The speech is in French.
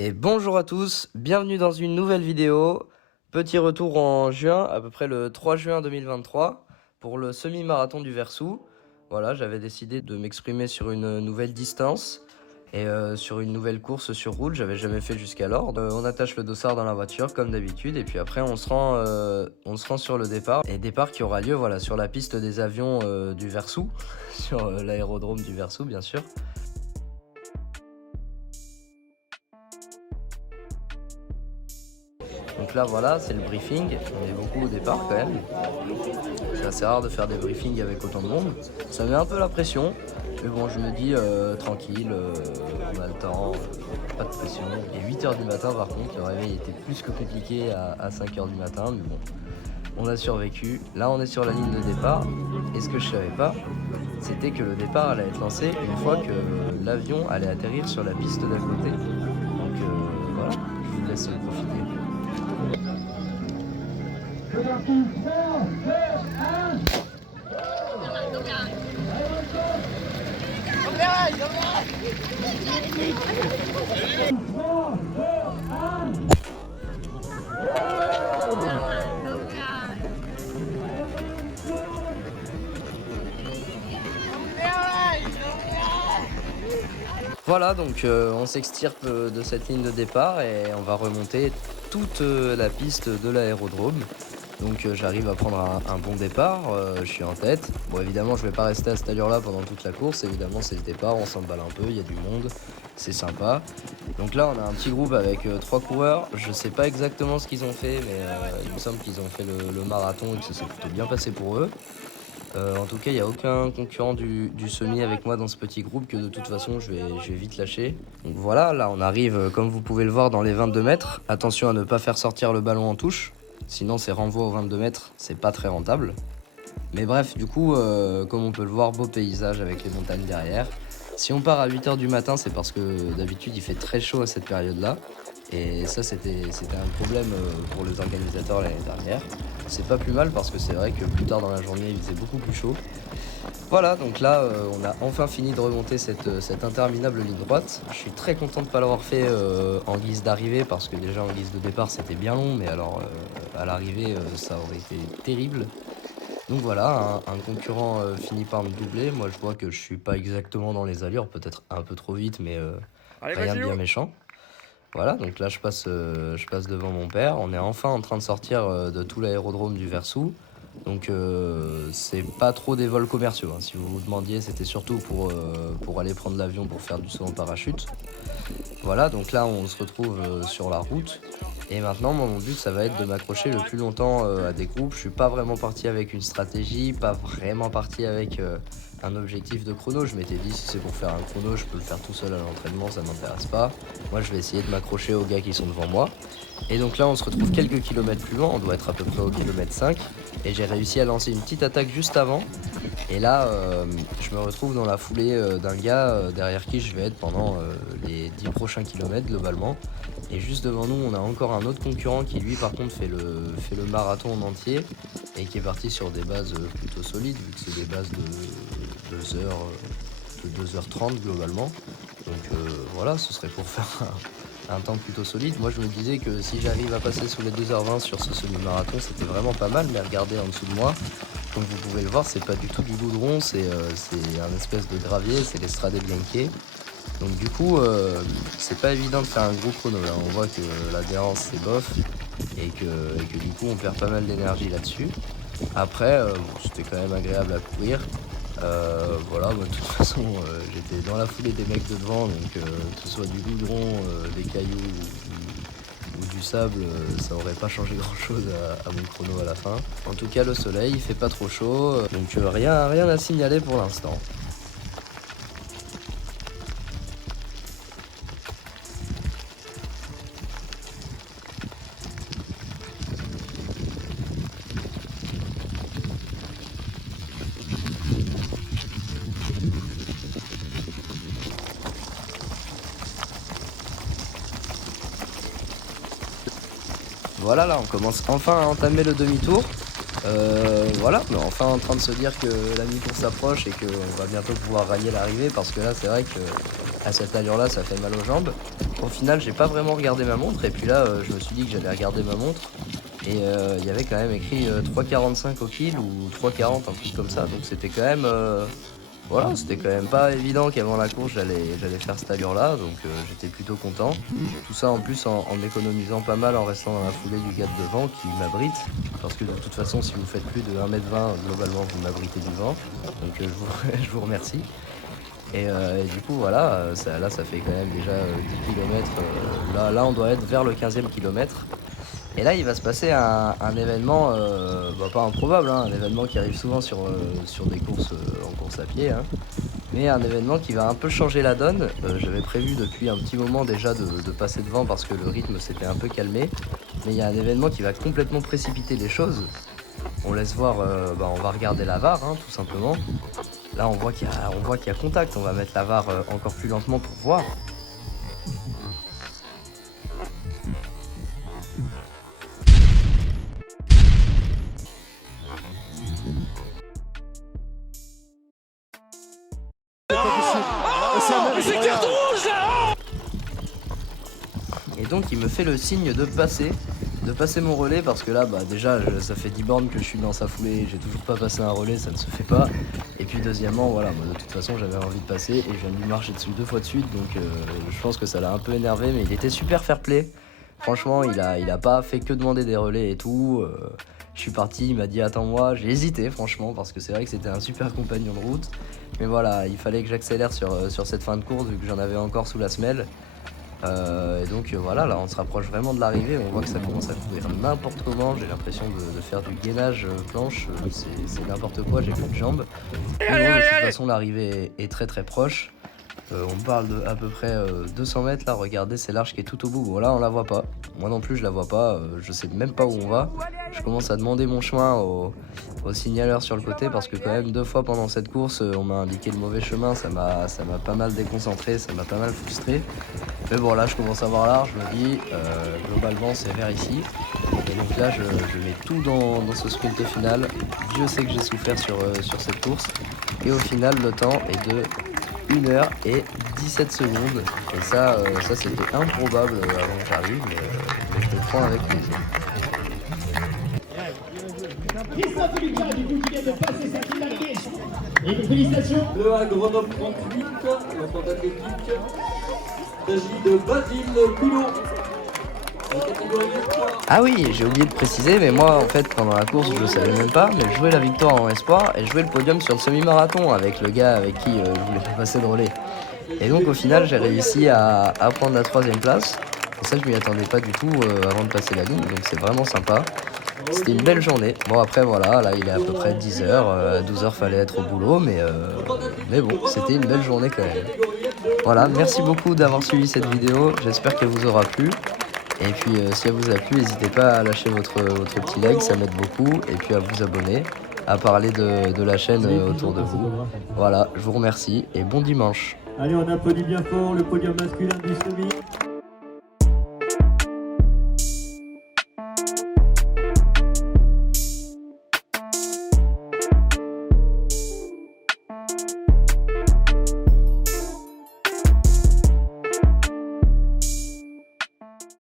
Et bonjour à tous, bienvenue dans une nouvelle vidéo. Petit retour en juin, à peu près le 3 juin 2023, pour le semi-marathon du Versou. Voilà, j'avais décidé de m'exprimer sur une nouvelle distance et sur une nouvelle course sur route, j'avais jamais fait jusqu'alors. On attache le dossard dans la voiture comme d'habitude et puis après on se rend sur le départ. Et départ qui aura lieu voilà, sur la piste des avions du Versou, sur l'aérodrome du Versou bien sûr. Donc là voilà, c'est le briefing, on est beaucoup au départ quand même. C'est assez rare de faire des briefings avec autant de monde. Ça met un peu la pression, mais bon je me dis tranquille, on a le temps, pas de pression. Il est 8h du matin par contre, le réveil était plus que compliqué à 5h du matin, mais bon, on a survécu. Là on est sur la ligne de départ, et ce que je savais pas, c'était que le départ allait être lancé une fois que l'avion allait atterrir sur la piste d'à côté. Donc voilà, je vous laisse profiter. Voilà, donc on s'extirpe de cette ligne de départ et on va remonter toute la piste de l'aérodrome. Donc j'arrive à prendre un bon départ, je suis en tête. Bon évidemment je vais pas rester à cette allure là pendant toute la course, évidemment c'est le départ, on s'emballe un peu, il y a du monde, c'est sympa. Donc là on a un petit groupe avec 3 coureurs, je sais pas exactement ce qu'ils ont fait, mais il me semble qu'ils ont fait le marathon et que ça s'est plutôt bien passé pour eux. En tout cas, il n'y a aucun concurrent du semi avec moi dans ce petit groupe que de toute façon je vais vite lâcher. Donc voilà, là on arrive comme vous pouvez le voir dans les 22 mètres. Attention à ne pas faire sortir le ballon en touche, sinon c'est renvoi aux 22 mètres, c'est pas très rentable. Mais bref, du coup, comme on peut le voir, beau paysage avec les montagnes derrière. Si on part à 8h du matin, c'est parce que d'habitude il fait très chaud à cette période-là. Et ça, c'était un problème pour les organisateurs l'année dernière. C'est pas plus mal parce que c'est vrai que plus tard dans la journée, il faisait beaucoup plus chaud. Voilà, donc là, on a enfin fini de remonter cette interminable ligne droite. Je suis très content de ne pas l'avoir fait en guise d'arrivée parce que déjà en guise de départ, c'était bien long, mais alors à l'arrivée, ça aurait été terrible. Donc voilà, un concurrent finit par me doubler. Moi, je vois que je suis pas exactement dans les allures, peut-être un peu trop vite, mais rien de bien méchant. Voilà, donc là je passe devant mon père. On est enfin en train de sortir de tout l'aérodrome du Versou. Donc c'est pas trop des vols commerciaux, hein. Si vous vous demandiez, c'était surtout pour aller prendre l'avion pour faire du saut en parachute. Voilà, donc là on se retrouve sur la route. Et maintenant, moi, mon but, ça va être de m'accrocher le plus longtemps à des groupes. Je suis pas vraiment parti avec une stratégie, pas vraiment parti avec un objectif de chrono. Je m'étais dit, si c'est pour faire un chrono, je peux le faire tout seul à l'entraînement, ça m'intéresse pas. Moi, je vais essayer de m'accrocher aux gars qui sont devant moi. Et donc là, on se retrouve quelques kilomètres plus loin, on doit être à peu près au kilomètre 5. Et j'ai réussi à lancer une petite attaque juste avant. Et là, je me retrouve dans la foulée d'un gars derrière qui je vais être pendant les 10 prochains kilomètres globalement. Et juste devant nous, on a encore un autre concurrent qui lui par contre fait le marathon en entier et qui est parti sur des bases plutôt solides vu que c'est des bases de 2h30 globalement. Donc voilà, ce serait pour faire un temps plutôt solide. Moi je me disais que si j'arrive à passer sous les 2h20 sur ce semi-marathon, c'était vraiment pas mal, mais regardez en dessous de moi, comme vous pouvez le voir, c'est pas du tout du goudron, c'est un espèce de gravier, c'est l'Estrade Bianche. Donc du coup, c'est pas évident de faire un gros chrono là. On voit que l'adhérence c'est bof et que du coup on perd pas mal d'énergie là-dessus. Après, c'était quand même agréable à courir. Voilà, moi, de toute façon, j'étais dans la foulée des mecs de devant, donc que ce soit du goudron, des cailloux ou du sable, ça aurait pas changé grand-chose à mon chrono à la fin. En tout cas, le soleil, il fait pas trop chaud, donc rien à signaler pour l'instant. Voilà, là on commence enfin à entamer le demi-tour. Voilà, mais enfin en train de se dire que la mi-course approche et qu'on va bientôt pouvoir rallier l'arrivée parce que là c'est vrai que à cette allure là ça fait mal aux jambes. Au final j'ai pas vraiment regardé ma montre et puis là je me suis dit que j'allais regarder ma montre et il y avait quand même écrit 3,45 au kill ou 3,40 un truc comme ça, donc c'était quand même voilà, c'était quand même pas évident qu'avant la course j'allais faire cette allure là, donc j'étais plutôt content. Tout ça en plus en économisant pas mal en restant dans la foulée du gars de devant qui m'abrite, parce que de toute façon si vous faites plus de 1,20 m globalement vous m'abritez du vent, donc je vous remercie. Et du coup voilà, là ça fait quand même déjà 10 km, là on doit être vers le 15e kilomètre. Et là, il va se passer un événement, pas improbable, hein, un événement qui arrive souvent sur des courses en course à pied, hein, mais un événement qui va un peu changer la donne. J'avais prévu depuis un petit moment déjà de passer devant parce que le rythme s'était un peu calmé, mais il y a un événement qui va complètement précipiter les choses. On laisse voir, on va regarder la VAR, hein, tout simplement. Là, on voit qu'il y a contact, on va mettre la VAR encore plus lentement pour voir. C'est carte rouge là. Et donc il me fait le signe de passer mon relais parce que là déjà ça fait 10 bornes que je suis dans sa foulée, j'ai toujours pas passé un relais, ça ne se fait pas. Et puis deuxièmement voilà, moi, de toute façon j'avais envie de passer et je viens de lui marcher dessus 2 fois de suite, donc je pense que ça l'a un peu énervé, mais il était super fair play. Franchement il a pas fait que demander des relais et tout. Je suis parti, il m'a dit attends-moi, j'ai hésité franchement parce que c'est vrai que c'était un super compagnon de route. Mais voilà, il fallait que j'accélère sur cette fin de course vu que j'en avais encore sous la semelle. Et donc voilà, là on se rapproche vraiment de l'arrivée, on voit que ça commence à courir n'importe comment, j'ai l'impression de faire du gainage planche, c'est n'importe quoi, j'ai plus de jambes. Mais bon, de toute façon l'arrivée est très très proche. On parle de à peu près 200 mètres là, regardez c'est l'arche qui est tout au bout, bon là on la voit pas, moi non plus je la vois pas, je sais même pas où on va. Je commence à demander mon chemin au signaleur sur le côté parce que quand même 2 fois pendant cette course on m'a indiqué le mauvais chemin, ça m'a pas mal déconcentré, ça m'a pas mal frustré. Mais bon là je commence à voir large, je me dis globalement c'est vers ici. Et donc là je mets tout dans ce sprint final. Dieu sait que j'ai souffert sur cette course. Et au final le temps est de 1h17 secondes. Et ça c'était improbable avant que j'arrive, mais je le prends avec plaisir. Christophe Lucas, du coup, qui vient de passer sa finale. Et félicitations. Le A Grenoble 38, l'entente athlétique. Il s'agit de Basile Culot. Ah oui, j'ai oublié de préciser, mais moi en fait pendant la course je le savais même pas, mais je jouais la victoire en espoir et je jouais le podium sur le semi-marathon avec le gars avec qui je voulais pas passer de relais. Et donc au final j'ai réussi à prendre la 3e place. Et ça je m'y attendais pas du tout avant de passer la ligne, donc c'est vraiment sympa. C'était une belle journée. Bon après voilà, là il est à peu près 10h, à 12h fallait être au boulot, mais bon, c'était une belle journée quand même. Voilà, merci beaucoup d'avoir suivi cette vidéo, j'espère qu'elle vous aura plu. Et puis si elle vous a plu, n'hésitez pas à lâcher votre petit like, ça m'aide beaucoup. Et puis à vous abonner, à parler de la chaîne autour de vous. Voilà, je vous remercie et bon dimanche. Allez, on applaudit bien fort le podium masculin du semi.